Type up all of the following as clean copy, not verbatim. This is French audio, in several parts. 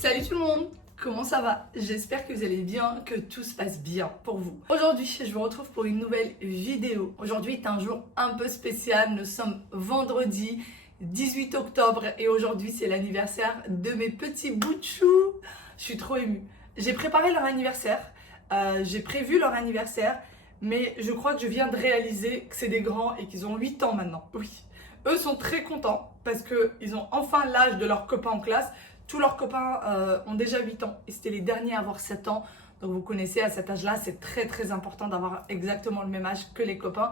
Salut tout le monde, comment ça va? J'espère que vous allez bien, que tout se passe bien pour vous. Aujourd'hui, je vous retrouve pour une nouvelle vidéo. Aujourd'hui est un jour un peu spécial, nous sommes vendredi 18 octobre et aujourd'hui c'est l'anniversaire de mes petits bouts de chou. Je suis trop émue. J'ai préparé leur anniversaire, j'ai prévu leur anniversaire, mais je crois que je viens de réaliser que c'est des grands et qu'ils ont 8 ans maintenant. Oui, eux sont très contents parce qu'ils ont enfin l'âge de leurs copains en classe. Tous leurs copains ont déjà 8 ans et c'était les derniers à avoir 7 ans. Donc vous connaissez, à cet âge-là, c'est très important d'avoir exactement le même âge que les copains.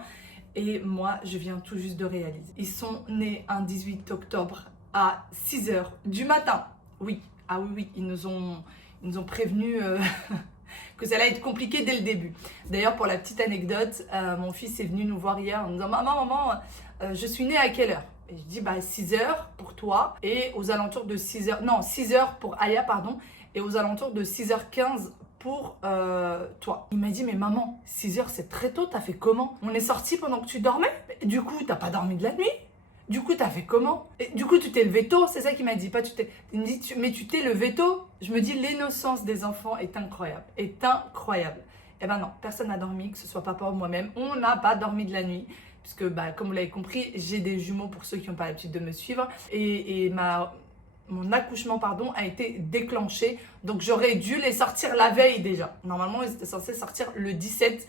Et moi, je viens tout juste de réaliser. Ils sont nés un 18 octobre à 6h du matin. Oui, ah oui, ils nous ont prévenu que ça allait être compliqué dès le début. D'ailleurs, pour la petite anecdote, mon fils est venu nous voir hier en nous disant « Maman, je suis née à quelle heure ?» Et je dis 6h pour toi et aux alentours de 6h, non 6h pour Aya pardon, et aux alentours de 6h15 pour toi. Il m'a dit mais maman, 6h c'est très tôt, t'as fait comment? On est sorti pendant que tu dormais? Du coup t'as pas dormi de la nuit? Du coup t'as fait comment? Et du coup tu t'es levé tôt, c'est ça qu'il m'a dit, pas tu t'es... Il me dit mais tu t'es levé tôt? Je me dis l'innocence des enfants est incroyable, Eh ben non, personne n'a dormi, que ce soit papa ou moi-même, on n'a pas dormi de la nuit. Puisque, comme vous l'avez compris, j'ai des jumeaux pour ceux qui n'ont pas l'habitude de me suivre. Et mon accouchement a été déclenché. Donc, j'aurais dû les sortir la veille déjà. Normalement, ils étaient censés sortir le 17.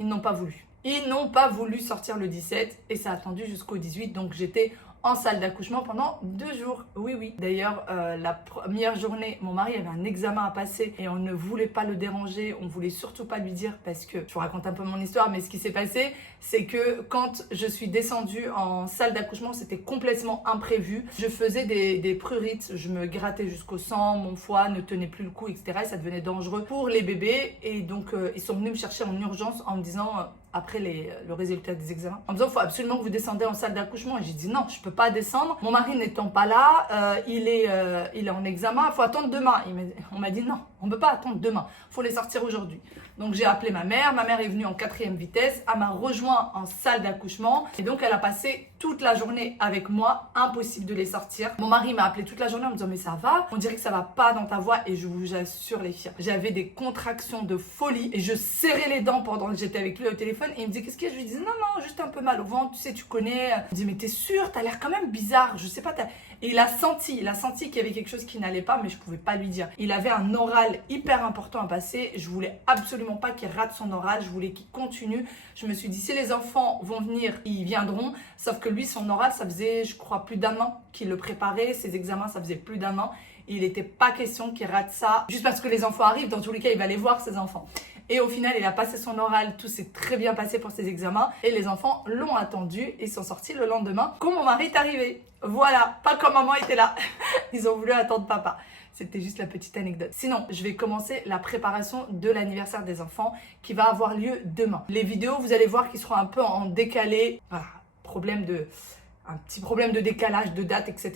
Ils n'ont pas voulu. Ils n'ont pas voulu sortir le 17 et ça a attendu jusqu'au 18. Donc, j'étais en salle d'accouchement pendant 2 jours. Oui. D'ailleurs, la première journée, mon mari avait un examen à passer et on ne voulait pas le déranger. On voulait surtout pas lui dire parce que, je vous raconte un peu mon histoire, mais ce qui s'est passé, c'est que quand je suis descendue en salle d'accouchement, c'était complètement imprévu. Je faisais des prurites, je me grattais jusqu'au sang, mon foie ne tenait plus le coup, etc. Et ça devenait dangereux pour les bébés. Et donc, ils sont venus me chercher en urgence en me disant... après le résultat des examens, en me disant il faut absolument que vous descendez en salle d'accouchement. Et j'ai dit non, je peux pas descendre. Mon mari n'étant pas là, il est en examen, il faut attendre demain. On m'a dit non, on ne peut pas attendre demain, il faut les sortir aujourd'hui. Donc j'ai appelé ma mère est venue en 4e vitesse, elle m'a rejoint en salle d'accouchement et donc elle a passé toute la journée avec moi, impossible de les sortir. Mon mari m'a appelé toute la journée en me disant mais ça va, on dirait que ça va pas dans ta voix et je vous assure les filles, j'avais des contractions de folie et je serrais les dents pendant que j'étais avec lui au téléphone et il me dit qu'est-ce qu'il y a? Je lui disais non, juste un peu mal au ventre, tu sais, tu connais. Il me dit mais t'es sûre, t'as l'air quand même bizarre, je sais pas, et il a senti qu'il y avait quelque chose qui n'allait pas mais je pouvais pas lui dire. Il avait un oral hyper important à passer, je voulais absolument pas qu'il rate son oral, je voulais qu'il continue. Je me suis dit si les enfants vont venir, ils viendront, sauf que lui son oral ça faisait je crois plus d'1 an qu'il le préparait, ses examens ça faisait plus d'1 an. Il n'était pas question qu'il rate ça juste parce que les enfants arrivent, dans tous les cas il va aller voir ses enfants. Et au final, il a passé son oral, tout s'est très bien passé pour ses examens. Et les enfants l'ont attendu et sont sortis le lendemain quand mon mari est arrivé. Voilà, pas quand maman était là. Ils ont voulu attendre papa. C'était juste la petite anecdote. Petit je vais commencer la préparation de l'anniversaire des enfants qui va avoir lieu demain. Les vidéos, vous allez voir qu'ils seront un peu en décalé. Voilà, un petit problème de décalage de date, etc.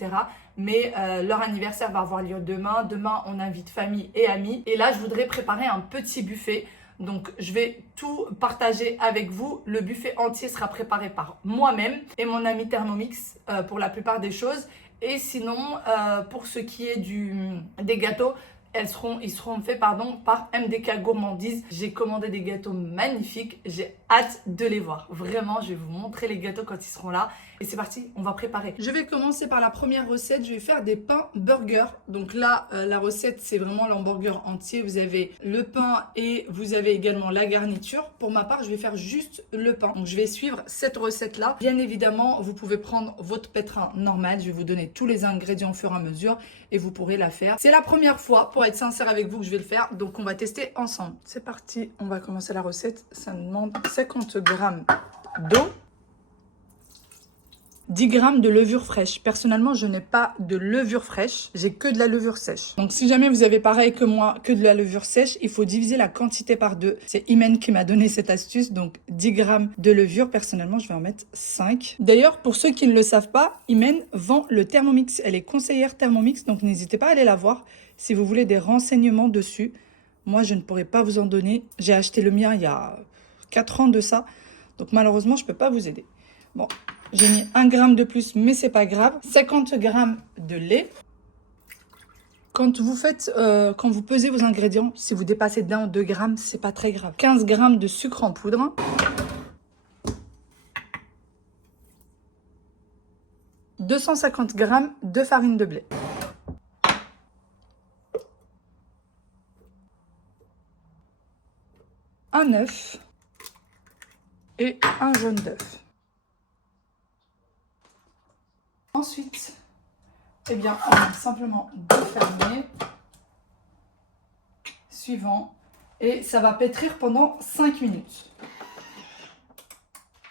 Mais leur anniversaire va avoir lieu demain. Demain, on invite famille et amis. Et là, je voudrais préparer un petit buffet. Donc, je vais tout partager avec vous. Le buffet entier sera préparé par moi-même et mon ami Thermomix pour la plupart des choses. Et sinon, pour ce qui est des gâteaux, ils seront faits par MDK Gourmandise. J'ai commandé des gâteaux magnifiques. J'ai hâte de les voir. Vraiment, je vais vous montrer les gâteaux quand ils seront là. Et c'est parti, on va préparer. Je vais commencer par la première recette. Je vais faire des pains burger. Donc là, la recette, c'est vraiment l'hamburger entier. Vous avez le pain et vous avez également la garniture. Pour ma part, je vais faire juste le pain. Donc je vais suivre cette recette-là. Bien évidemment, vous pouvez prendre votre pétrin normal. Je vais vous donner tous les ingrédients au fur et à mesure et vous pourrez la faire. C'est la première fois, pour être sincère avec vous, que je vais le faire. Donc on va tester ensemble. C'est parti, on va commencer la recette. Ça me demande 50 g d'eau. 10 g de levure fraîche. Personnellement, je n'ai pas de levure fraîche. J'ai que de la levure sèche. Donc, si jamais vous avez pareil que moi, que de la levure sèche, il faut diviser la quantité par 2. C'est Imen qui m'a donné cette astuce. Donc, 10 g de levure. Personnellement, je vais en mettre 5. D'ailleurs, pour ceux qui ne le savent pas, Imen vend le Thermomix. Elle est conseillère Thermomix. Donc, n'hésitez pas à aller la voir si vous voulez des renseignements dessus. Moi, je ne pourrais pas vous en donner. J'ai acheté le mien il y a 4 ans de ça. Donc, malheureusement, je ne peux pas vous aider. Bon, j'ai mis 1 g de plus, mais c'est pas grave. 50 g de lait. Quand vous pesez vos ingrédients, si vous dépassez d'1 ou 2 grammes, c'est pas très grave. 15 grammes de sucre en poudre. « 250 grammes de farine de blé. Un œuf et un jaune d'œuf. Ensuite, eh bien, on va simplement défermer. Suivant. Et ça va pétrir pendant 5 minutes.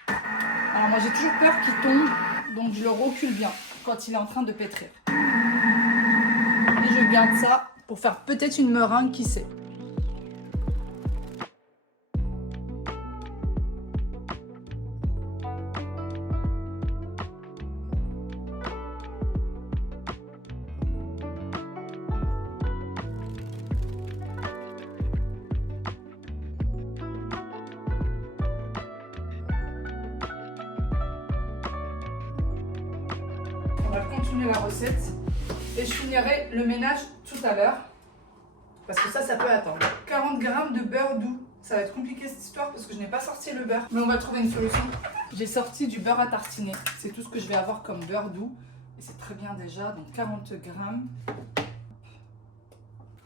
Alors moi j'ai toujours peur qu'il tombe, donc je le recule bien quand il est en train de pétrir. Et je garde ça pour faire peut-être une meringue, qui sait. On va continuer la recette et je finirai le ménage tout à l'heure parce que ça peut attendre. 40 grammes de beurre doux. Ça va être compliqué cette histoire parce que je n'ai pas sorti le beurre, mais on va trouver une solution. J'ai sorti du beurre à tartiner. C'est tout ce que je vais avoir comme beurre doux et c'est très bien déjà. Donc 40 grammes.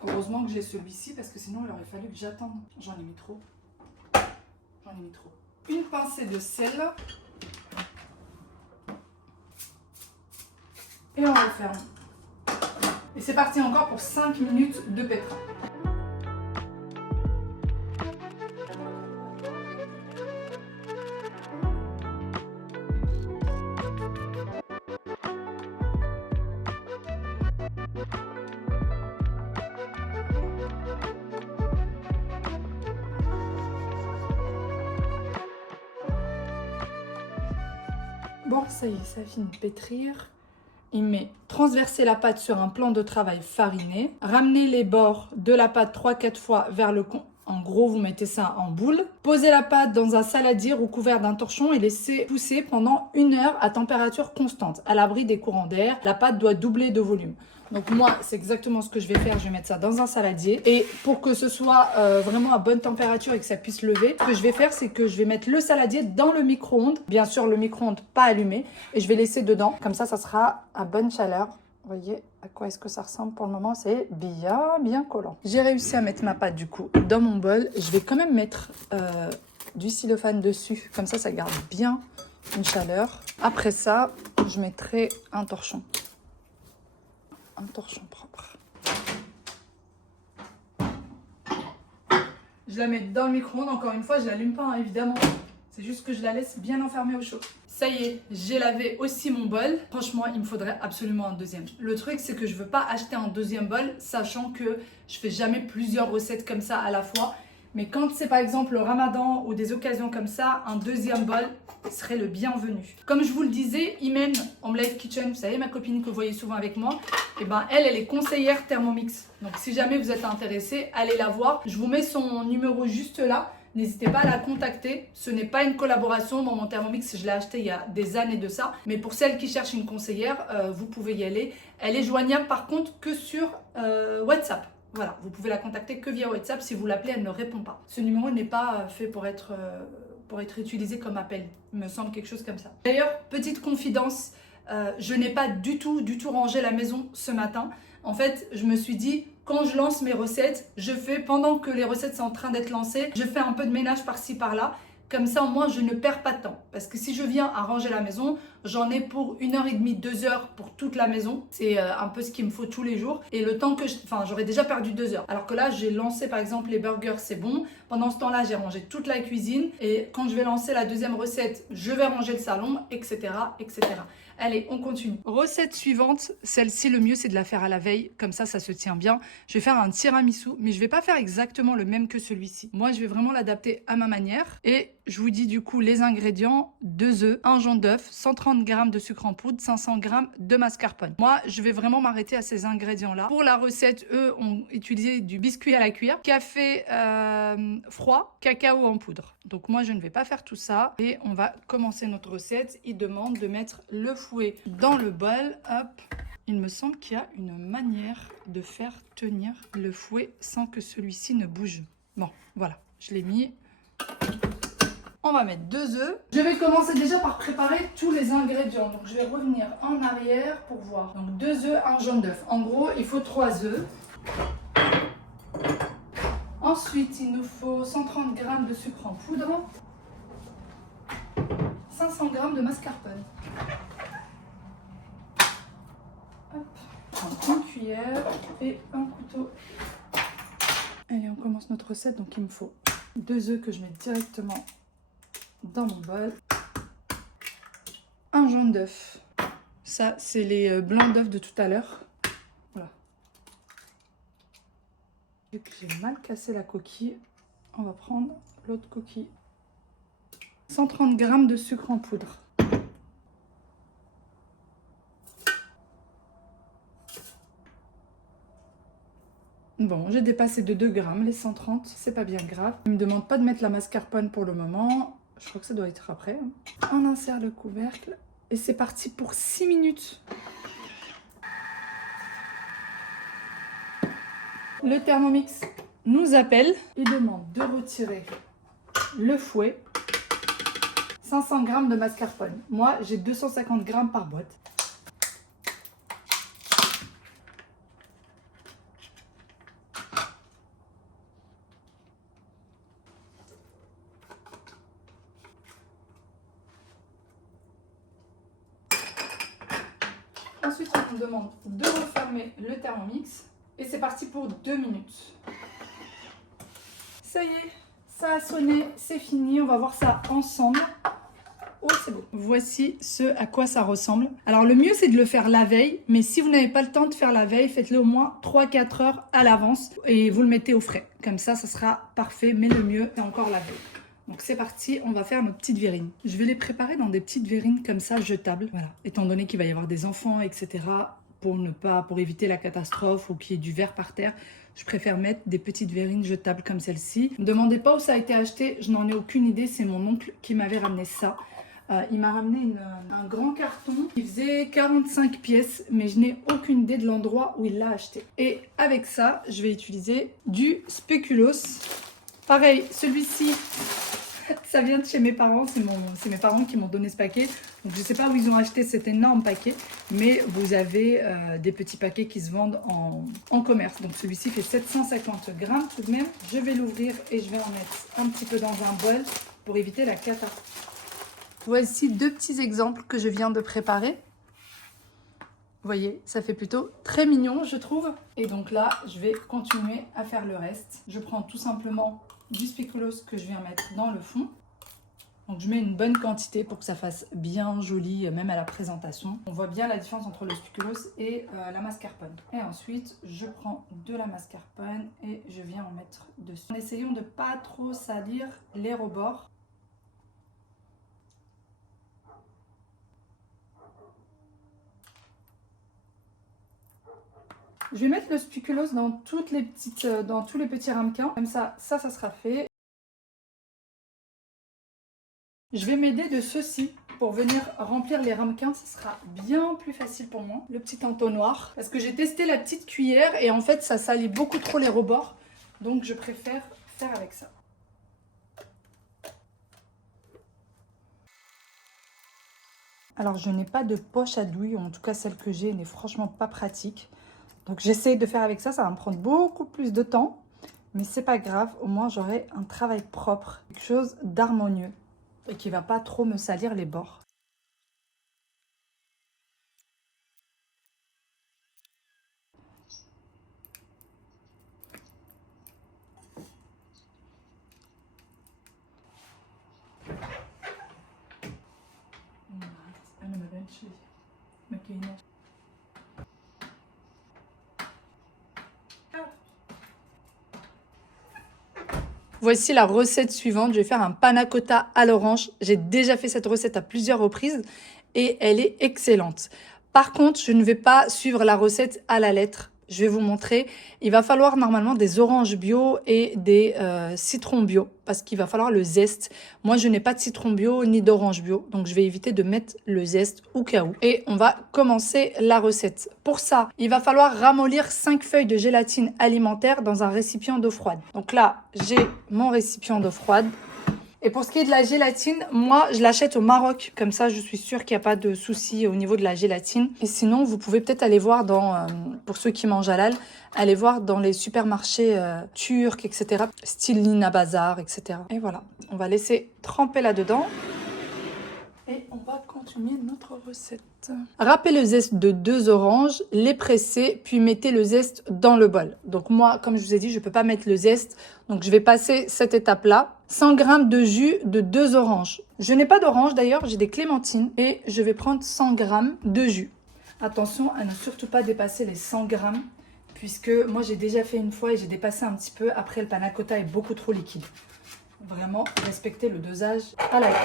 Heureusement que j'ai celui-ci parce que sinon il aurait fallu que j'attende. J'en ai mis trop. Une pincée de sel. Et on referme. Et c'est parti encore pour 5 minutes de pétrin. Bon, ça y est, ça finit de pétrir. Il met transverser la pâte sur un plan de travail fariné. Ramenez les bords de la pâte 3-4 fois vers le con. En gros, vous mettez ça en boule. Posez la pâte dans un saladier recouvert d'un torchon et laissez pousser pendant 1 heure à température constante, à l'abri des courants d'air. La pâte doit doubler de volume. Donc moi, c'est exactement ce que je vais faire. Je vais mettre ça dans un saladier. Et pour que ce soit vraiment à bonne température et que ça puisse lever, ce que je vais faire, c'est que je vais mettre le saladier dans le micro-ondes. Bien sûr, le micro-ondes pas allumé. Et je vais laisser dedans. Comme ça sera à bonne chaleur. Vous voyez à quoi est-ce que ça ressemble pour le moment? C'est bien collant. J'ai réussi à mettre ma pâte du coup dans mon bol. Je vais quand même mettre du cellophane dessus. Comme ça garde bien une chaleur. Après ça, je mettrai un torchon. Un torchon propre. Je la mets dans le micro-ondes. Encore une fois, je l'allume pas, hein, évidemment. C'est juste que je la laisse bien enfermée au chaud. Ça y est, j'ai lavé aussi mon bol. Franchement, il me faudrait absolument un deuxième. Le truc, c'est que je veux pas acheter un deuxième bol, sachant que je fais jamais plusieurs recettes comme ça à la fois. Mais quand c'est par exemple le ramadan ou des occasions comme ça, un deuxième bol serait le bienvenu. Comme je vous le disais, Imen, Home Life Kitchen, vous savez, ma copine que vous voyez souvent avec moi, et ben elle est conseillère Thermomix. Donc si jamais vous êtes intéressé, allez la voir. Je vous mets son numéro juste là. N'hésitez pas à la contacter. Ce n'est pas une collaboration. Mon Thermomix, je l'ai acheté il y a des années de ça. Mais pour celles qui cherchent une conseillère, vous pouvez y aller. Elle est joignable par contre que sur WhatsApp. Voilà, vous pouvez la contacter que via WhatsApp. Si vous l'appelez, elle ne répond pas. Ce numéro n'est pas fait pour être utilisé comme appel. Il me semble quelque chose comme ça. D'ailleurs, petite confidence, je n'ai pas du tout rangé la maison ce matin. En fait, je me suis dit, quand je lance mes recettes, pendant que les recettes sont en train d'être lancées, je fais un peu de ménage par-ci par-là. Comme ça, au moins, je ne perds pas de temps. Parce que si je viens à ranger la maison, j'en ai pour 1h30, 2 heures pour toute la maison. C'est un peu ce qu'il me faut tous les jours. Et le temps que j'aurais déjà perdu 2 heures. Alors que là, j'ai lancé par exemple les burgers, c'est bon. Pendant ce temps-là, j'ai rangé toute la cuisine. Et quand je vais lancer la deuxième recette, je vais ranger le salon, etc., etc. Allez, on continue. Recette suivante, celle-ci, le mieux, c'est de la faire à la veille. Comme ça se tient bien. Je vais faire un tiramisu, mais je ne vais pas faire exactement le même que celui-ci. Moi, je vais vraiment l'adapter à ma manière. Et je vous dis du coup les ingrédients. 2 œufs, un jaune d'œuf, 130 g de sucre en poudre, 500 g de mascarpone. Moi, je vais vraiment m'arrêter à ces ingrédients-là. Pour la recette, eux ont utilisé du biscuit à la cuillère, café froid, cacao en poudre. Donc moi, je ne vais pas faire tout ça. Et on va commencer notre recette. Il demande de mettre le fouet dans le bol. Hop. Il me semble qu'il y a une manière de faire tenir le fouet sans que celui-ci ne bouge. Bon, voilà, je l'ai mis. On va mettre 2 œufs. Je vais commencer déjà par préparer tous les ingrédients. Donc je vais revenir en arrière pour voir. Donc 2 œufs, un jaune d'œuf. En gros, il faut 3 œufs. Ensuite, il nous faut 130 g de sucre en poudre. 500 g de mascarpone. Hop, une cuillère et un couteau. Allez, on commence notre recette. Donc il me faut 2 œufs que je mets directement dans mon bol. Un jaune d'œuf. Ça, c'est les blancs d'œufs de tout à l'heure. Voilà. Vu que j'ai mal cassé la coquille, on va prendre l'autre coquille. 130 g de sucre en poudre. Bon, j'ai dépassé de 2 grammes, les 130, c'est pas bien grave. Il ne me demande pas de mettre la mascarpone pour le moment. Je crois que ça doit être après. On insère le couvercle et c'est parti pour 6 minutes. Le Thermomix nous appelle. Il demande de retirer le fouet. 500 g de mascarpone. Moi, j'ai 250 g par boîte. Ensuite, on me demande de refermer le Thermomix. Et c'est parti pour 2 minutes. Ça y est, ça a sonné, c'est fini. On va voir ça ensemble. Oh, c'est beau. Voici ce à quoi ça ressemble. Alors, le mieux, c'est de le faire la veille. Mais si vous n'avez pas le temps de faire la veille, faites-le au moins 3-4 heures à l'avance. Et vous le mettez au frais. Comme ça sera parfait. Mais le mieux, c'est encore la veille. Donc c'est parti, on va faire nos petites verrines. Je vais les préparer dans des petites verrines comme ça, jetables. Voilà. Étant donné qu'il va y avoir des enfants, etc., pour éviter la catastrophe ou qu'il y ait du verre par terre, je préfère mettre des petites verrines jetables comme celle-ci. Ne me demandez pas où ça a été acheté, je n'en ai aucune idée. C'est mon oncle qui m'avait ramené ça. Il m'a ramené un grand carton qui faisait 45 pièces, mais je n'ai aucune idée de l'endroit où il l'a acheté. Et avec ça, je vais utiliser du spéculoos. Pareil, celui-ci, ça vient de chez mes parents, c'est mes parents qui m'ont donné ce paquet. Donc je ne sais pas où ils ont acheté cet énorme paquet, mais vous avez des petits paquets qui se vendent en commerce. Donc celui-ci fait 750 grammes tout de même. Je vais l'ouvrir et je vais en mettre un petit peu dans un bol pour éviter la cata. Voici 2 petits exemples que je viens de préparer. Vous voyez, ça fait plutôt très mignon, je trouve. Et donc là, je vais continuer à faire le reste. Je prends tout simplement du spéculoos que je viens mettre dans le fond. Donc je mets une bonne quantité pour que ça fasse bien joli, même à la présentation. On voit bien la différence entre le spéculoos et la mascarpone. Et ensuite, je prends de la mascarpone et je viens en mettre dessus. En essayant de ne pas trop salir les rebords. Je vais mettre le spéculoos dans tous les petits ramequins. Comme ça sera fait. Je vais m'aider de ceci pour venir remplir les ramequins. Ce sera bien plus facile pour moi. Le petit entonnoir. Parce que j'ai testé la petite cuillère et en fait, ça salit beaucoup trop les rebords. Donc, je préfère faire avec ça. Alors, je n'ai pas de poche à douille. En tout cas, celle que j'ai n'est franchement pas pratique. Donc j'essaie de faire avec ça, ça va me prendre beaucoup plus de temps. Mais c'est pas grave, au moins j'aurai un travail propre. Quelque chose d'harmonieux et qui va pas trop me salir les bords. Voici la recette suivante. Je vais faire un panna cotta à l'orange. J'ai déjà fait cette recette à plusieurs reprises et elle est excellente. Par contre, je ne vais pas suivre la recette à la lettre. Je vais vous montrer. Il va falloir normalement des oranges bio et des citrons bio parce qu'il va falloir le zeste. Moi, je n'ai pas de citron bio ni d'orange bio, donc je vais éviter de mettre le zeste au cas où. Et on va commencer la recette. Pour ça, il va falloir ramollir 5 feuilles de gélatine alimentaire dans un récipient d'eau froide. Donc là, j'ai mon récipient d'eau froide. Et pour ce qui est de la gélatine, moi, je l'achète au Maroc. Comme ça, je suis sûre qu'il n'y a pas de souci au niveau de la gélatine. Et sinon, vous pouvez peut-être aller voir pour ceux qui mangent halal, aller voir dans les supermarchés turcs, etc. Style Lina Bazar, etc. Et voilà, on va laisser tremper là-dedans. Et on va continuer notre recette. Râpez le zeste de 2 oranges, les pressez, puis mettez le zeste dans le bol. Donc moi, comme je vous ai dit, je ne peux pas mettre le zeste. Donc je vais passer cette étape-là. 100 g de jus de 2 oranges. Je n'ai pas d'orange d'ailleurs, j'ai des clémentines. Et je vais prendre 100 g de jus. Attention à ne surtout pas dépasser les 100 g. Puisque moi j'ai déjà fait une fois et j'ai dépassé un petit peu. Après, le panna cotta est beaucoup trop liquide. Vraiment, respectez le dosage à la lettre.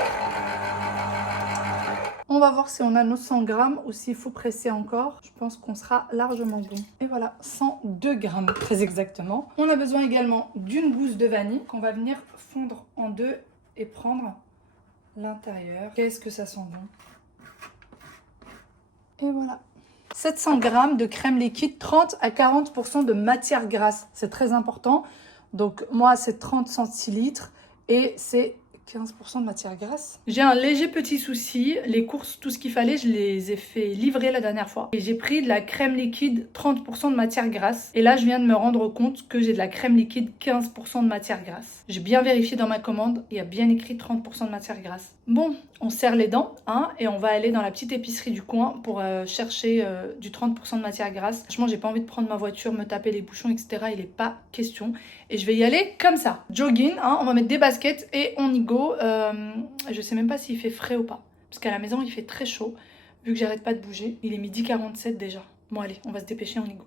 On va voir si on a nos 100 grammes ou s'il faut presser encore. Je pense qu'on sera largement bon. Et voilà, 102 grammes très exactement. On a besoin également d'une gousse de vanille qu'on va venir fondre en deux et prendre l'intérieur. Qu'est-ce que ça sent bon. Et voilà. 700 grammes de crème liquide, 30 à 40% de matière grasse. C'est très important. Donc moi, c'est 30 centilitres et c'est 15% de matière grasse. J'ai un léger petit souci. Les courses, tout ce qu'il fallait, je les ai fait livrer la dernière fois. Et j'ai pris de la crème liquide 30% de matière grasse. Et là, je viens de me rendre compte que j'ai de la crème liquide 15% de matière grasse. J'ai bien vérifié dans ma commande. Il y a bien écrit 30% de matière grasse. Bon, on serre les dents hein, et on va aller dans la petite épicerie du coin pour chercher du 30% de matière grasse. Franchement, j'ai pas envie de prendre ma voiture, me taper les bouchons, etc. Il n'est pas question. Et je vais y aller comme ça. Jogging, hein, on va mettre des baskets et on y go. Je sais même pas s'il fait frais ou pas. Parce qu'à la maison, il fait très chaud. Vu que j'arrête pas de bouger. Il est 12h47 déjà. Bon, allez, on va se dépêcher, on y go.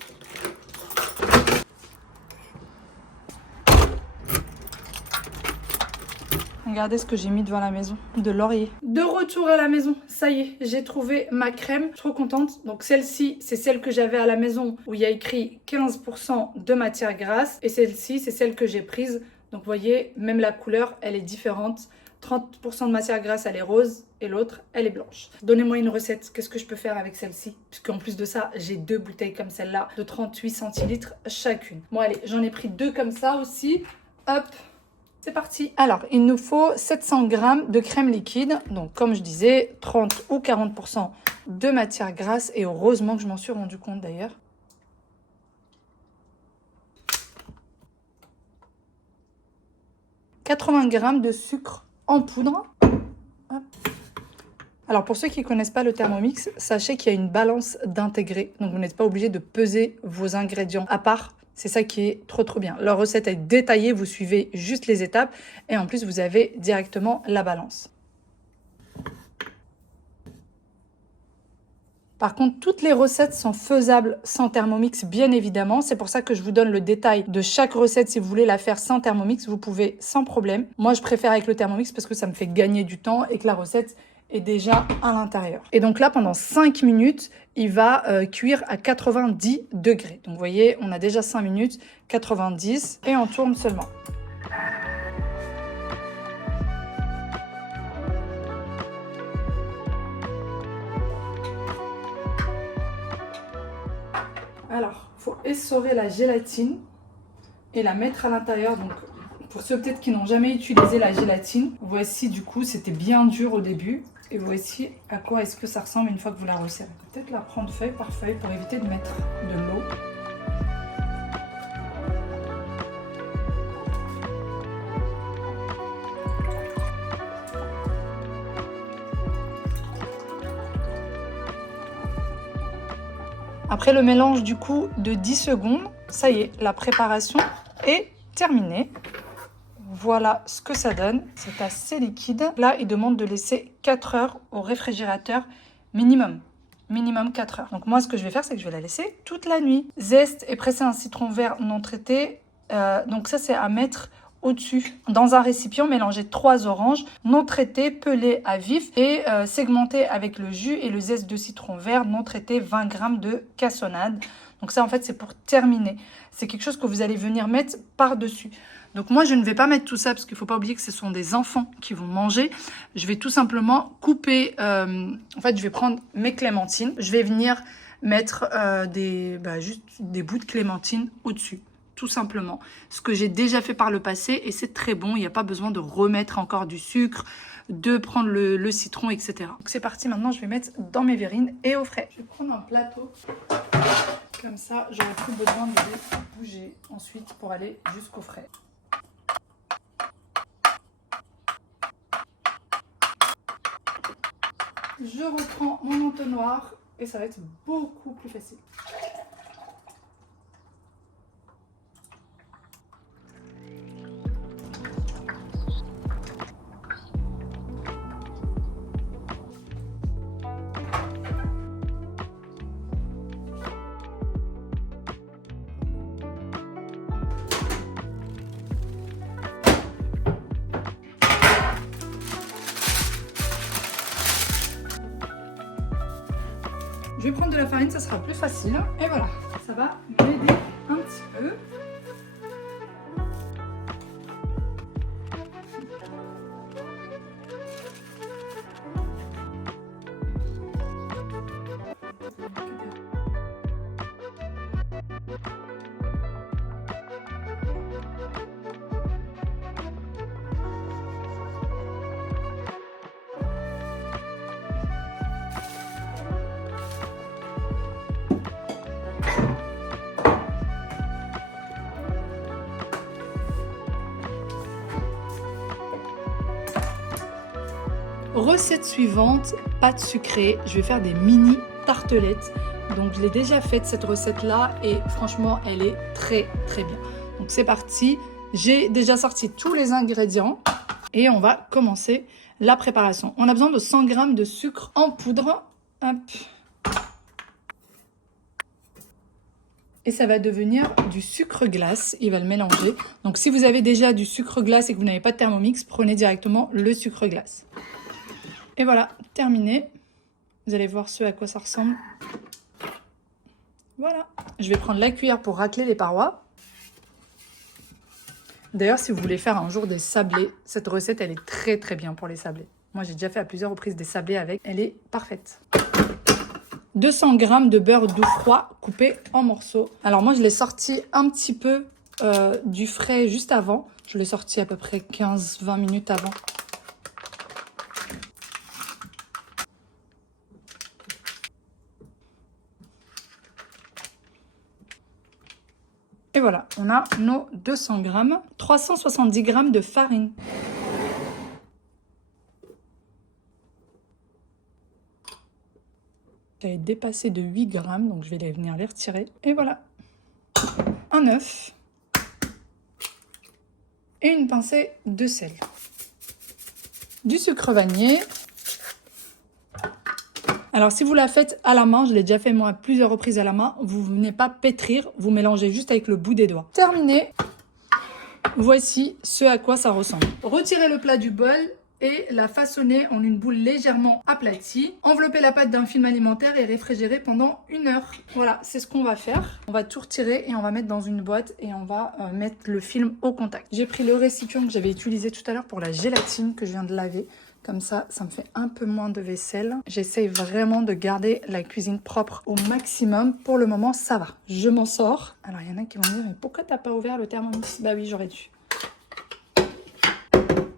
Regardez ce que j'ai mis devant la maison, de laurier. De retour à la maison, ça y est, j'ai trouvé ma crème, trop contente. Donc celle-ci, c'est celle que j'avais à la maison où il y a écrit 15% de matière grasse. Et celle-ci, c'est celle que j'ai prise. Donc vous voyez, même la couleur, elle est différente. 30% de matière grasse, elle est rose et l'autre, elle est blanche. Donnez-moi une recette, qu'est-ce que je peux faire avec celle-ci? Puisqu'en plus de ça, j'ai 2 bouteilles comme celle-là de 38 centilitres chacune. Bon allez, j'en ai pris 2 comme ça aussi. Hop! C'est parti. Alors, il nous faut 700 g de crème liquide. Donc, comme je disais, 30 ou 40% de matière grasse. Et heureusement que je m'en suis rendu compte d'ailleurs. « 80 g de sucre en poudre. » Hop. Alors, pour ceux qui ne connaissent pas le Thermomix, sachez qu'il y a une balance d'intégré. Donc, vous n'êtes pas obligé de peser vos ingrédients à part. C'est ça qui est trop bien. Leur recette est détaillée, vous suivez juste les étapes et en plus vous avez directement la balance. Par contre, toutes les recettes sont faisables sans Thermomix, bien évidemment. C'est pour ça que je vous donne le détail de chaque recette. Si vous voulez la faire sans Thermomix, vous pouvez sans problème. Moi, je préfère avec le Thermomix parce que ça me fait gagner du temps et que la recette est déjà à l'intérieur. Et donc là, pendant 5 minutes, il va cuire à 90 degrés. Donc vous voyez, on a déjà 5 minutes, 90 et on tourne seulement. Alors, il faut essorer la gélatine et la mettre à l'intérieur. Donc, pour ceux peut-être qui n'ont jamais utilisé la gélatine, voici du coup, c'était bien dur au début. Et voici à quoi est-ce que ça ressemble une fois que vous la resserrez. Peut-être la prendre feuille par feuille pour éviter de mettre de l'eau. Après le mélange du coup de 10 secondes, ça y est, la préparation est terminée. Voilà ce que ça donne, c'est assez liquide. Là, il demande de laisser 4 heures au réfrigérateur minimum. Minimum 4 heures. Donc moi, ce que je vais faire, c'est que je vais la laisser toute la nuit. Zeste et presser un citron vert non traité. Donc ça, c'est à mettre au-dessus. Dans un récipient, mélangez 3 oranges non traitées, pelées à vif et segmentées avec le jus et le zeste de citron vert non traité, 20 g de cassonade. Donc ça, en fait, c'est pour terminer. C'est quelque chose que vous allez venir mettre par-dessus. Donc moi, je ne vais pas mettre tout ça parce qu'il ne faut pas oublier que ce sont des enfants qui vont manger. Je vais tout simplement couper... en fait, je vais prendre mes clémentines. Je vais venir mettre juste des bouts de clémentine au-dessus. Tout simplement. Ce que j'ai déjà fait par le passé et c'est très bon. Il n'y a pas besoin de remettre encore du sucre, de prendre le citron, etc. Donc c'est parti. Maintenant, je vais mettre dans mes verrines et au frais. Je vais prendre un plateau. Comme ça, j'aurai plus besoin de les bouger ensuite pour aller jusqu'au frais. Je reprends mon entonnoir et ça va être beaucoup plus facile. Je vais prendre de la farine, ça sera plus facile. Et voilà, ça va m'aider un petit peu. Recette suivante, pâte sucrée. Je vais faire des mini tartelettes. Donc je l'ai déjà faite cette recette là et franchement elle est très très bien. Donc c'est parti, j'ai déjà sorti tous les ingrédients et on va commencer la préparation. On a besoin de 100 g de sucre en poudre. Hop. Et ça va devenir du sucre glace, il va le mélanger. Donc si vous avez déjà du sucre glace et que vous n'avez pas de Thermomix, prenez directement le sucre glace. Et voilà, terminé. Vous allez voir ce à quoi ça ressemble. Voilà. Je vais prendre la cuillère pour racler les parois. D'ailleurs, si vous voulez faire un jour des sablés, cette recette, elle est très très bien pour les sablés. Moi, j'ai déjà fait à plusieurs reprises des sablés avec. Elle est parfaite. 200 g de beurre doux froid coupé en morceaux. Alors moi, je l'ai sorti un petit peu du frais juste avant. Je l'ai sorti à peu près 15-20 minutes avant. Et voilà, on a nos 200 g, 370 g de farine. J'avais dépassé de 8 g, donc je vais venir les retirer. Et voilà, un œuf et une pincée de sel. Du sucre vanillé. Alors, si vous la faites à la main, je l'ai déjà fait moi à plusieurs reprises à la main, vous ne venez pas pétrir, vous mélangez juste avec le bout des doigts. Terminé. Voici ce à quoi ça ressemble. Retirez le plat du bol et la façonner en une boule légèrement aplatie. Enveloppez la pâte d'un film alimentaire et réfrigérez pendant 1 heure. Voilà, c'est ce qu'on va faire. On va tout retirer et on va mettre dans une boîte et on va mettre le film au contact. J'ai pris le récipient que j'avais utilisé tout à l'heure pour la gélatine que je viens de laver. Comme ça, ça me fait un peu moins de vaisselle. J'essaye vraiment de garder la cuisine propre au maximum. Pour le moment, ça va. Je m'en sors. Alors, il y en a qui vont me dire, mais pourquoi t'as pas ouvert le Thermomix? Bah oui, j'aurais dû.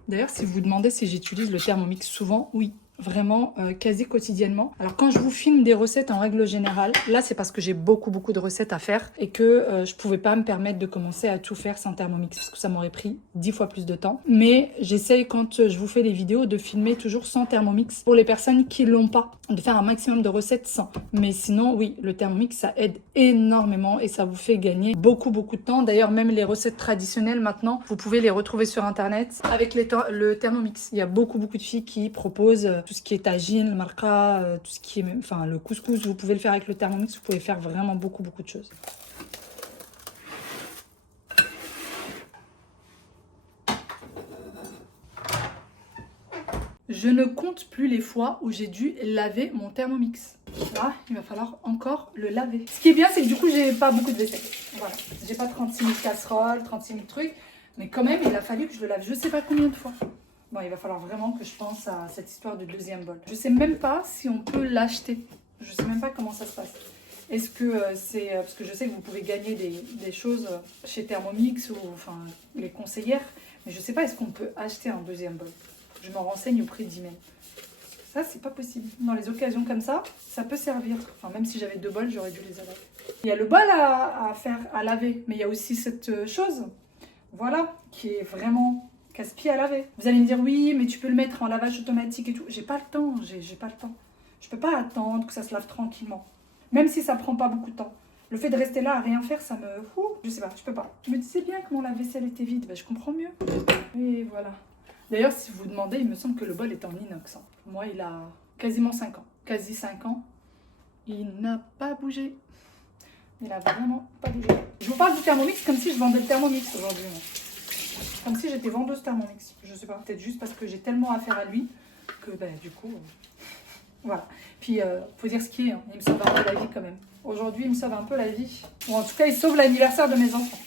D'ailleurs, si vous vous demandez si j'utilise le Thermomix souvent, oui. Vraiment quasi quotidiennement. Alors quand je vous filme des recettes en règle générale, là c'est parce que j'ai beaucoup de recettes à faire et que je pouvais pas me permettre de commencer à tout faire sans Thermomix parce que ça m'aurait pris 10 fois plus de temps. Mais j'essaye quand je vous fais les vidéos de filmer toujours sans Thermomix pour les personnes qui l'ont pas, de faire un maximum de recettes sans. Mais sinon oui, le Thermomix ça aide énormément et ça vous fait gagner beaucoup de temps. D'ailleurs même les recettes traditionnelles maintenant, vous pouvez les retrouver sur internet avec le Thermomix. Il y a beaucoup de filles qui proposent tout ce qui est tagine, le marca, tout ce qui est, enfin le couscous, vous pouvez le faire avec le Thermomix, vous pouvez faire vraiment beaucoup de choses. Je ne compte plus les fois où j'ai dû laver mon Thermomix. Là, il va falloir encore le laver. Ce qui est bien, c'est que du coup, j'ai pas beaucoup de vaisselle. Voilà, j'ai pas 36 000 casseroles, 36 000 trucs. Mais quand même, il a fallu que je le lave je sais pas combien de fois. Bon, il va falloir vraiment que je pense à cette histoire du deuxième bol. Je sais même pas si on peut l'acheter. Je sais même pas comment ça se passe. Est-ce que c'est... parce que je sais que vous pouvez gagner des choses chez Thermomix ou enfin les conseillères. Mais je sais pas, est-ce qu'on peut acheter un deuxième bol? Je m'en renseigne au prix d'email. Ça, c'est pas possible. Dans les occasions comme ça peut servir. Enfin, même si j'avais 2 bols, j'aurais dû les avoir. Il y a le bol à laver. Mais il y a aussi cette chose, voilà, qui est vraiment casse-pied à laver. Vous allez me dire, oui, mais tu peux le mettre en lavage automatique et tout. J'ai pas le temps, j'ai pas le temps. Je peux pas attendre que ça se lave tranquillement. Même si ça prend pas beaucoup de temps. Le fait de rester là à rien faire, ça me... je sais pas, je peux pas. Je me disais bien que mon lave-vaisselle était vide. Ben, je comprends mieux. Et voilà. D'ailleurs, si vous vous demandez, il me semble que le bol est en inox. Hein. Moi, il a quasiment 5 ans. Quasi 5 ans. Il n'a pas bougé. Il a vraiment pas bougé. Je vous parle du Thermomix comme si je vendais le Thermomix aujourd'hui. Comme si j'étais vendeuse Thermomix. Je sais pas, peut-être juste parce que j'ai tellement affaire à lui que ben, du coup... voilà. Puis, faut dire ce qui est. Hein. Il me sauve un peu la vie quand même. Aujourd'hui, il me sauve un peu la vie. Ou en tout cas, il sauve l'anniversaire de mes enfants.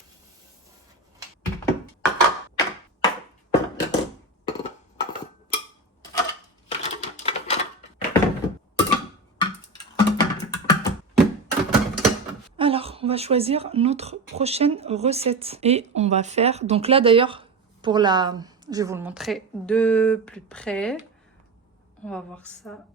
Alors, on va choisir notre prochaine recette. Et on va faire... Donc là, d'ailleurs, pour la... Je vais vous le montrer de plus près. On va voir ça.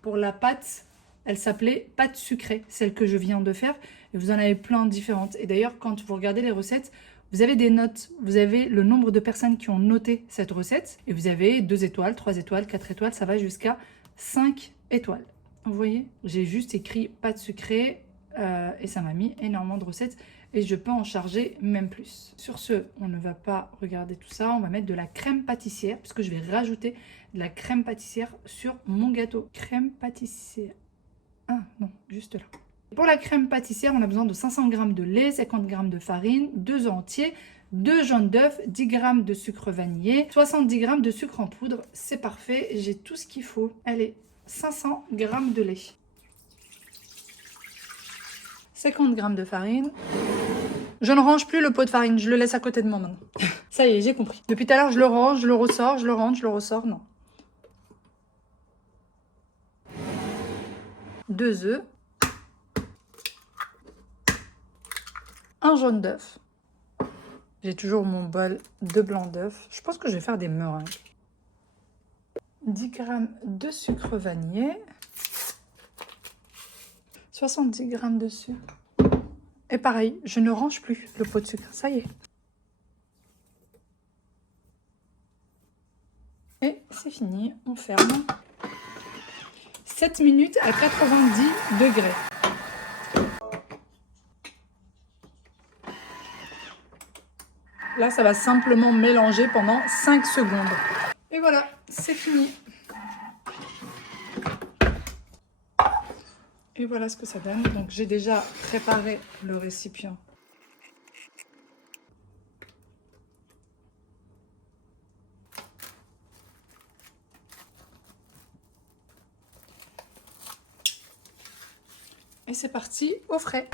Pour la pâte, elle s'appelait pâte sucrée, celle que je viens de faire. Et vous en avez plein de différentes. Et d'ailleurs, quand vous regardez les recettes, vous avez des notes. Vous avez le nombre de personnes qui ont noté cette recette. Et vous avez 2 étoiles, 3 étoiles, 4 étoiles. Ça va jusqu'à 5 étoiles. Vous voyez, j'ai juste écrit pâte sucrée et ça m'a mis énormément de recettes. Et je peux en charger même plus. Sur ce, on ne va pas regarder tout ça. On va mettre de la crème pâtissière, puisque je vais rajouter de la crème pâtissière sur mon gâteau. Crème pâtissière. Ah non, juste là. Pour la crème pâtissière, on a besoin de 500 g de lait, 50 g de farine, 2 œufs entiers, 2 jaunes d'œufs, 10 g de sucre vanillé, 70 g de sucre en poudre. C'est parfait, j'ai tout ce qu'il faut. Allez, 500 g de lait. 50 g de farine. Je ne range plus le pot de farine, je le laisse à côté de moi maintenant. Ça y est, j'ai compris. Depuis tout à l'heure, je le range, je le ressors, je le range, je le ressors, non. 2 œufs. 1 jaune d'œuf. J'ai toujours mon bol de blanc d'œuf. Je pense que je vais faire des meringues. 10 g de sucre vanillé. 70 g de sucre. Et pareil, je ne range plus le pot de sucre. Ça y est. Et c'est fini. On ferme. 7 minutes à 90 degrés. Là, ça va simplement mélanger pendant 5 secondes. Et voilà, c'est fini. Et voilà ce que ça donne. Donc, j'ai déjà préparé le récipient. Et c'est parti au frais.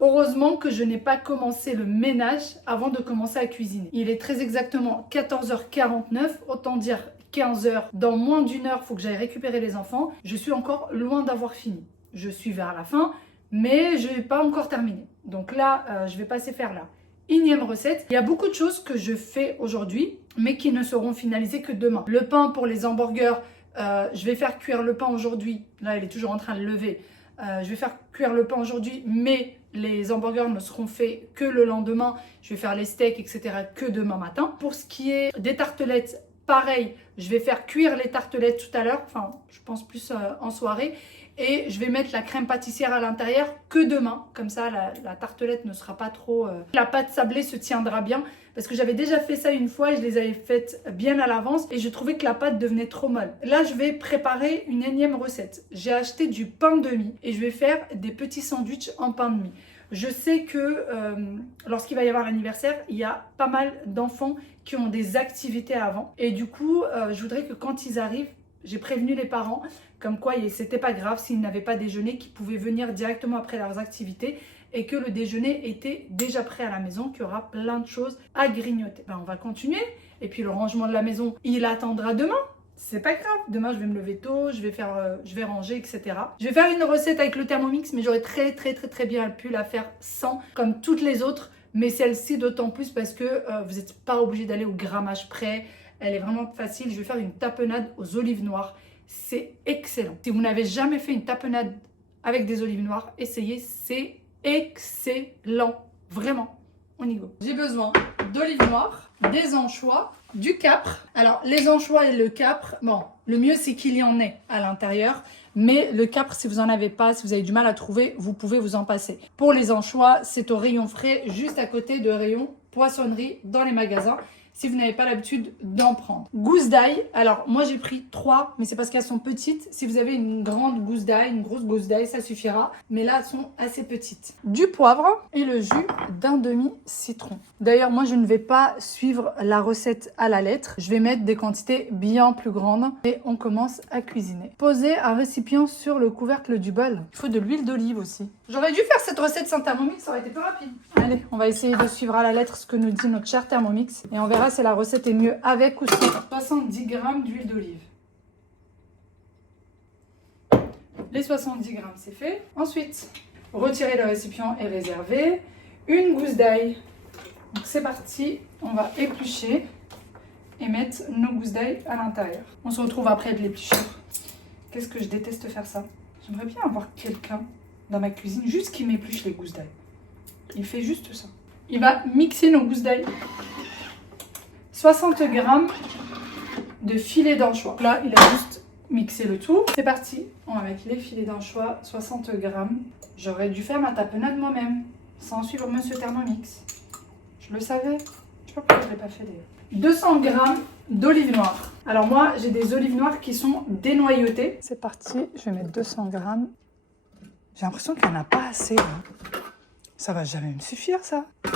Heureusement que je n'ai pas commencé le ménage avant de commencer à cuisiner. Il est très exactement 14h49, autant dire 15h. Dans moins d'1 heure, il faut que j'aille récupérer les enfants. Je suis encore loin d'avoir fini. Je suis vers la fin, mais je n'ai pas encore terminé. Donc là, je vais passer faire la énième recette. Il y a beaucoup de choses que je fais aujourd'hui, mais qui ne seront finalisées que demain. Le pain pour les hamburgers, je vais faire cuire le pain aujourd'hui. Là, il est toujours en train de lever. Je vais faire cuire le pain aujourd'hui, mais les hamburgers ne seront faits que le lendemain. Je vais faire les steaks, etc. que demain matin. Pour ce qui est des tartelettes, pareil, je vais faire cuire les tartelettes tout à l'heure. Enfin, je pense plus en soirée. Et je vais mettre la crème pâtissière à l'intérieur que demain. Comme ça, la tartelette ne sera pas trop... La pâte sablée se tiendra bien. Parce que j'avais déjà fait ça une fois et je les avais faites bien à l'avance. Et je trouvais que la pâte devenait trop molle. Là, je vais préparer une énième recette. J'ai acheté du pain de mie. Et je vais faire des petits sandwichs en pain de mie. Je sais que lorsqu'il va y avoir l'anniversaire, il y a pas mal d'enfants qui ont des activités avant. Et du coup, je voudrais que quand ils arrivent, J'ai prévenu les parents comme quoi c'était pas grave s'ils n'avaient pas déjeuné, qu'ils pouvaient venir directement après leurs activités et que le déjeuner était déjà prêt à la maison, qu'il y aura plein de choses à grignoter. Ben, on va continuer et puis le rangement de la maison, il attendra demain. C'est pas grave, demain je vais me lever tôt, je vais ranger, etc. Je vais faire une recette avec le Thermomix, mais j'aurais très bien pu la faire sans, comme toutes les autres. Mais celle-ci d'autant plus parce que vous n'êtes pas obligé d'aller au grammage près. Elle est vraiment facile. Je vais faire une tapenade aux olives noires. C'est excellent. Si vous n'avez jamais fait une tapenade avec des olives noires, essayez, c'est excellent. Vraiment, on y go. J'ai besoin d'olives noires, des anchois, du capre. Alors, les anchois et le capre, bon, le mieux c'est qu'il y en ait à l'intérieur. Mais le capre, si vous n'en avez pas, si vous avez du mal à trouver, vous pouvez vous en passer. Pour les anchois, c'est au rayon frais, juste à côté de rayon poissonnerie dans les magasins, si vous n'avez pas l'habitude d'en prendre. Gousses d'ail, alors moi j'ai pris 3, mais c'est parce qu'elles sont petites. Si vous avez une grande gousse d'ail, une grosse gousse d'ail, ça suffira. Mais là, elles sont assez petites. Du poivre et le jus d'un demi-citron. D'ailleurs, moi je ne vais pas suivre la recette à la lettre. Je vais mettre des quantités bien plus grandes et on commence à cuisiner. Posez un récipient sur le couvercle du bol. Il faut de l'huile d'olive aussi. J'aurais dû faire cette recette sans Thermomix, ça aurait été plus rapide. Allez, on va essayer de suivre à la lettre ce que nous dit notre cher Thermomix. Et on verra si la recette est mieux avec ou sans. 70 g d'huile d'olive. Les 70 g, c'est fait. Ensuite, retirer le récipient et réserver. Une gousse d'ail. Donc c'est parti, on va éplucher et mettre nos gousses d'ail à l'intérieur. On se retrouve après de l'épluchure. Qu'est-ce que je déteste faire ça. J'aimerais bien avoir quelqu'un dans ma cuisine juste qui m'épluche les gousses d'ail. Il fait juste ça. Il va mixer nos gousses d'ail. 60 g de filets d'anchois. Là, il a juste mixé le tout. C'est parti. On va mettre les filets d'anchois, 60 g. J'aurais dû faire ma tapenade moi-même, sans suivre Monsieur Thermomix. Je le savais. Je sais pas pourquoi je ne l'ai pas fait d'ailleurs. 200 g d'olives noires. Alors moi, j'ai des olives noires qui sont dénoyautées. C'est parti. Je vais mettre 200 g. J'ai l'impression qu'il n'y en a pas assez. Hein. Ça va jamais me suffire, ça. Vous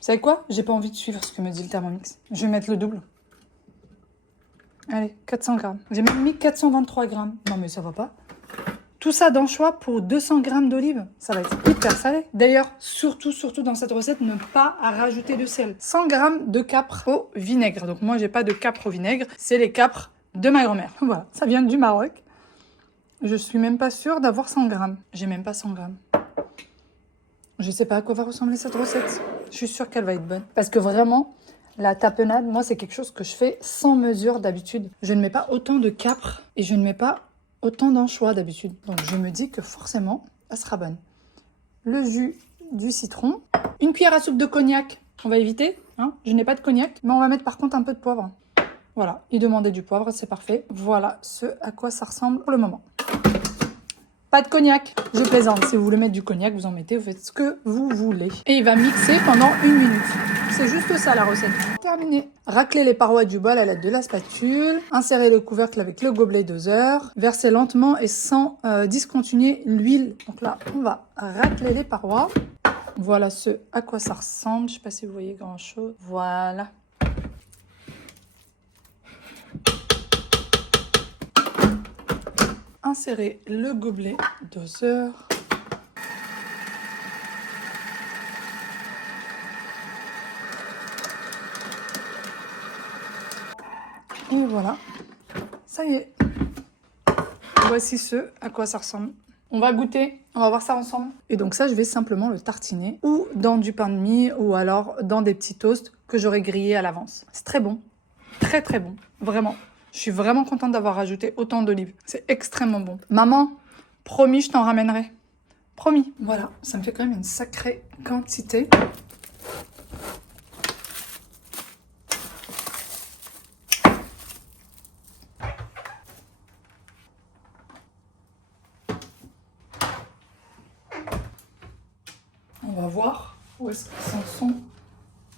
savez quoi? J'ai pas envie de suivre ce que me dit le Thermomix. Je vais mettre le double. Allez, 400 g. J'ai même mis 423 g. Non, mais ça va pas. Tout ça d'anchois pour 200 g d'olives. Ça va être hyper salé. D'ailleurs, surtout dans cette recette, ne pas rajouter de sel. 100 g de capre au vinaigre. Donc moi, j'ai pas de capre au vinaigre. C'est les capres de ma grand-mère. Voilà, ça vient du Maroc. Je suis même pas sûre d'avoir 100 g. J'ai même pas 100 g. Je sais pas à quoi va ressembler cette recette. Je suis sûre qu'elle va être bonne. Parce que vraiment, la tapenade, moi, c'est quelque chose que je fais sans mesure d'habitude. Je ne mets pas autant de capre et je ne mets pas autant d'anchois d'habitude. Donc, je me dis que forcément, elle sera bonne. Le jus du citron. Une cuillère à soupe de cognac. On va éviter. Hein, je n'ai pas de cognac. Mais on va mettre par contre un peu de poivre. Voilà. Il demandait du poivre, c'est parfait. Voilà ce à quoi ça ressemble pour le moment. Pas de cognac, je plaisante. Si vous voulez mettre du cognac, vous en mettez, vous faites ce que vous voulez. Et il va mixer pendant 1 minute. C'est juste ça la recette. Terminé. Raclez les parois du bol à l'aide de la spatule. Insérez le couvercle avec le gobelet doseur. Versez lentement et sans discontinuer l'huile. Donc là, on va racler les parois. Voilà ce à quoi ça ressemble. Je ne sais pas si vous voyez grand chose. Voilà. Insérez le gobelet doseur. Et voilà, ça y est. Voici ce à quoi ça ressemble. On va goûter, on va voir ça ensemble. Et donc ça, je vais simplement le tartiner ou dans du pain de mie ou alors dans des petits toasts que j'aurais grillés à l'avance. C'est très bon, très bon, vraiment. Je suis vraiment contente d'avoir rajouté autant d'olives. C'est extrêmement bon. Maman, promis, je t'en ramènerai. Promis. Voilà, ça me fait quand même une sacrée quantité. On va voir où est-ce que sont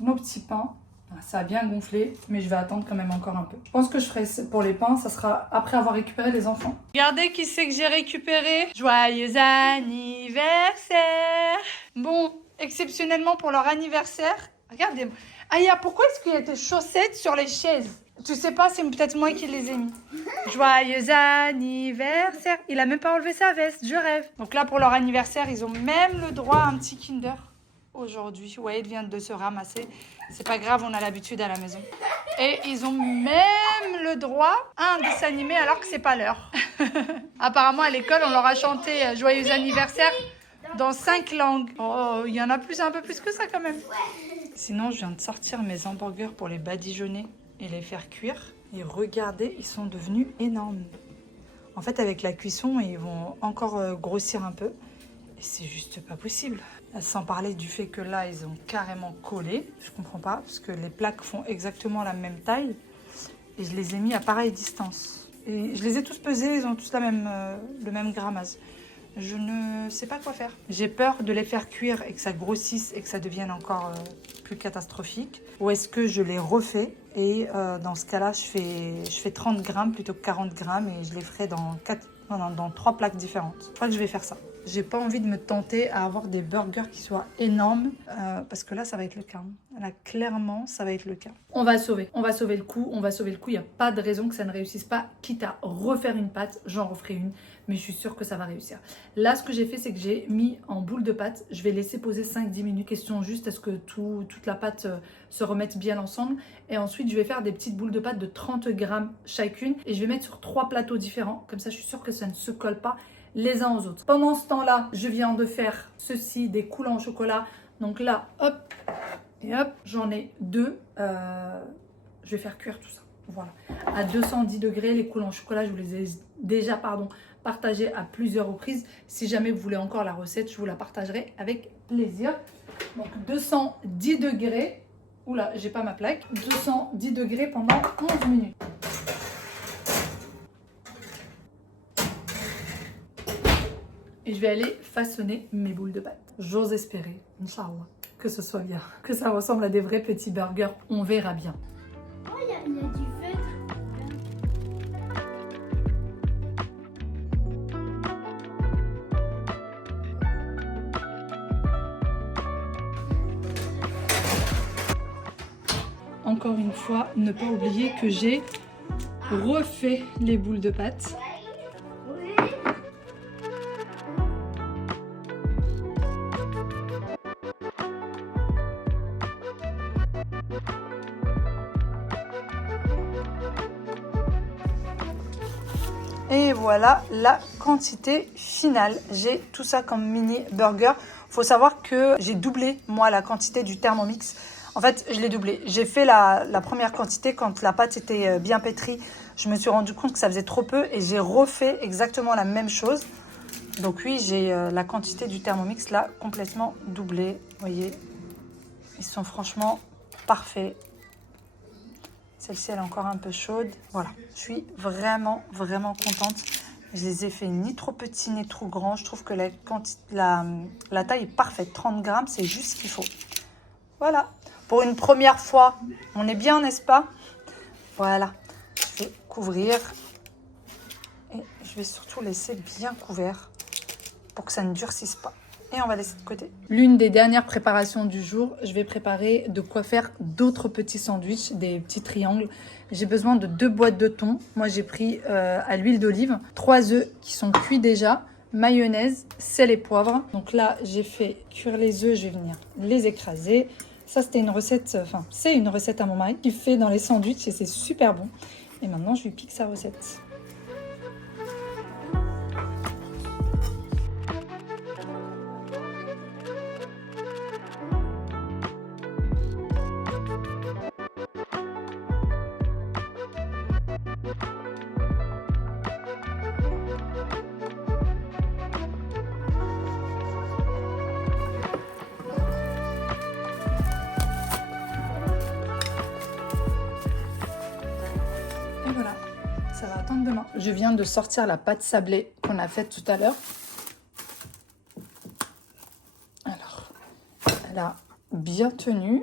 nos petits pains. Ça a bien gonflé, mais je vais attendre quand même encore un peu. Je pense que je ferai pour les pains, ça sera après avoir récupéré les enfants. Regardez qui c'est que j'ai récupéré. Joyeux anniversaire. Bon, exceptionnellement pour leur anniversaire. Regardez. Aya, pourquoi est-ce qu'il y a des chaussettes sur les chaises? Tu sais pas, c'est peut-être moi qui les ai mis. Joyeux anniversaire. Il a même pas enlevé sa veste, je rêve. Donc là, pour leur anniversaire, ils ont même le droit à un petit Kinder aujourd'hui. Wade vient de se ramasser. C'est pas grave, on a l'habitude à la maison. Et ils ont même le droit à un dessin animé alors que c'est pas l'heure. Apparemment, à l'école, on leur a chanté Joyeux anniversaire dans 5 langues. Oh, il y en a plus, un peu plus que ça quand même. Sinon, je viens de sortir mes hamburgers pour les badigeonner et les faire cuire. Et regardez, ils sont devenus énormes. En fait, avec la cuisson, ils vont encore grossir un peu. Et c'est juste pas possible. Sans parler du fait que là, ils ont carrément collé. Je comprends pas, parce que les plaques font exactement la même taille. Et je les ai mis à pareille distance. Et je les ai tous pesés, ils ont tous le même grammage. Je ne sais pas quoi faire. J'ai peur de les faire cuire et que ça grossisse et que ça devienne encore plus catastrophique. Ou est-ce que je les refais et dans ce cas-là, je fais 30 grammes plutôt que 40 grammes et je les ferai dans 3 plaques différentes. Je crois que je vais faire ça. J'ai pas envie de me tenter à avoir des burgers qui soient énormes parce que là, ça va être le cas. Là, clairement, ça va être le cas. On va sauver le coup, Il n'y a pas de raison que ça ne réussisse pas. Quitte à refaire une pâte, j'en referai une. Mais je suis sûre que ça va réussir. Là, ce que j'ai fait, c'est que j'ai mis en boule de pâte. Je vais laisser poser 5-10 minutes. Question juste à ce que toute la pâte se remette bien ensemble. Et ensuite, je vais faire des petites boules de pâte de 30 grammes chacune. Et je vais mettre sur 3 plateaux différents. Comme ça, je suis sûre que ça ne se colle pas les uns aux autres. Pendant ce temps-là, je viens de faire ceci, des coulants au chocolat. Donc là, hop, et hop, j'en ai 2. Je vais faire cuire tout ça. Voilà. À 210 degrés, les coulants au chocolat, je vous les ai déjà partagés à plusieurs reprises. Si jamais vous voulez encore la recette, je vous la partagerai avec plaisir. Donc 210 degrés. Oula, j'ai pas ma plaque. 210 degrés pendant 11 minutes. Et je vais aller façonner mes boules de pâte. J'ose espérer, Inch'Allah, que ce soit bien. Que ça ressemble à des vrais petits burgers. On verra bien. Oh, il y a du feutre. Encore une fois, ne pas oublier que j'ai refait les boules de pâte. Et voilà la quantité finale. J'ai tout ça comme mini burger. Faut savoir que j'ai doublé moi la quantité du Thermomix. En fait, je l'ai doublé. J'ai fait la première quantité quand la pâte était bien pétrie. Je me suis rendu compte que ça faisait trop peu et j'ai refait exactement la même chose. Donc oui, j'ai la quantité du Thermomix là complètement doublée. Vous voyez, ils sont franchement parfaits. Celle-ci, elle est encore un peu chaude. Voilà, je suis vraiment, vraiment contente. Je les ai fait ni trop petits ni trop grands. Je trouve que la taille est parfaite. 30 grammes, c'est juste ce qu'il faut. Voilà. Pour une première fois, on est bien, n'est-ce pas? Voilà. Je vais couvrir. Et je vais surtout laisser bien couvert pour que ça ne durcisse pas. Et on va laisser de côté. L'une des dernières préparations du jour, je vais préparer de quoi faire d'autres petits sandwichs, des petits triangles. J'ai besoin de 2 boîtes de thon. Moi, j'ai pris à l'huile d'olive, 3 œufs qui sont cuits déjà, mayonnaise, sel et poivre. Donc là, j'ai fait cuire les œufs, je vais venir les écraser. Ça, c'était une recette, c'est une recette à mon mari qui fait dans les sandwichs et c'est super bon. Et maintenant, je lui pique sa recette. Et voilà, ça va attendre demain. Je viens de sortir la pâte sablée qu'on a faite tout à l'heure. Alors, elle a bien tenu.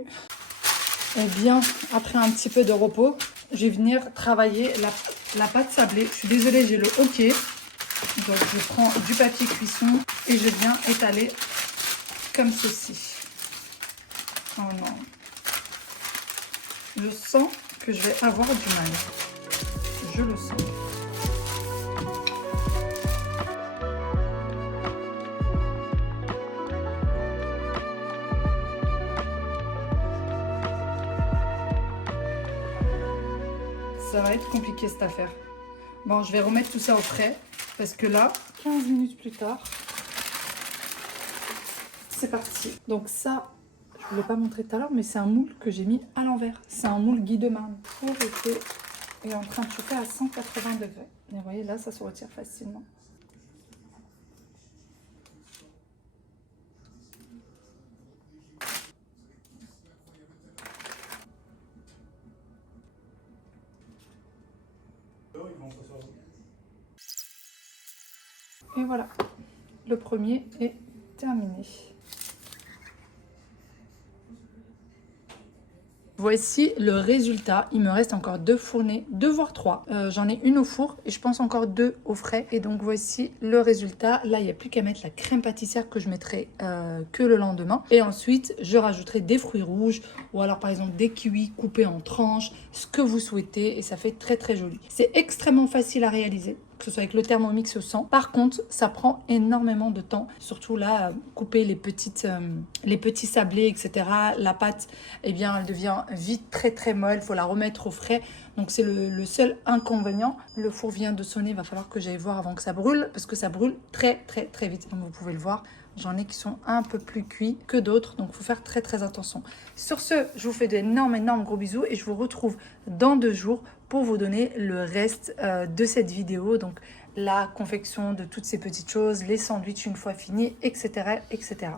Et bien, après un petit peu de repos, je vais venir travailler la pâte sablée. Je suis désolée, j'ai le hoquet. Donc, je prends du papier cuisson et je viens étaler comme ceci. Oh non. Je sens que je vais avoir du mal. Je le sens. Ça va être compliqué cette affaire. Bon, je vais remettre tout ça au frais parce que là, 15 minutes plus tard, c'est parti. Donc ça, je ne vous l'ai pas montré tout à l'heure, mais c'est un moule que j'ai mis à l'envers. C'est un moule Guy de Marne. Pour l'été, est en train de chauffer à 180 degrés. Et vous voyez, là, ça se retire facilement. Et voilà, le premier est terminé. Voici le résultat. Il me reste encore 2 fournées, 2 voire 3. J'en ai une au four et je pense encore 2 au frais. Et donc voici le résultat. Là, il n'y a plus qu'à mettre la crème pâtissière que je mettrai que le lendemain. Et ensuite, je rajouterai des fruits rouges ou alors par exemple des kiwis coupés en tranches, ce que vous souhaitez. Et ça fait très très joli. C'est extrêmement facile à réaliser, que ce soit avec le Thermomix au 100. Par contre, ça prend énormément de temps. Surtout là, couper les petits sablés, etc. La pâte, eh bien, elle devient vite très très molle. Il faut la remettre au frais. Donc c'est le seul inconvénient. Le four vient de sonner. Il va falloir que j'aille voir avant que ça brûle parce que ça brûle très très très vite. Comme vous pouvez le voir, j'en ai qui sont un peu plus cuits que d'autres. Donc il faut faire très très attention. Sur ce, je vous fais d'énormes gros bisous et je vous retrouve dans 2 jours pour vous donner le reste de cette vidéo. Donc la confection de toutes ces petites choses, les sandwichs une fois finis, etc. etc.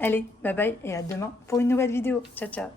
Allez, bye bye et à demain pour une nouvelle vidéo. Ciao, ciao.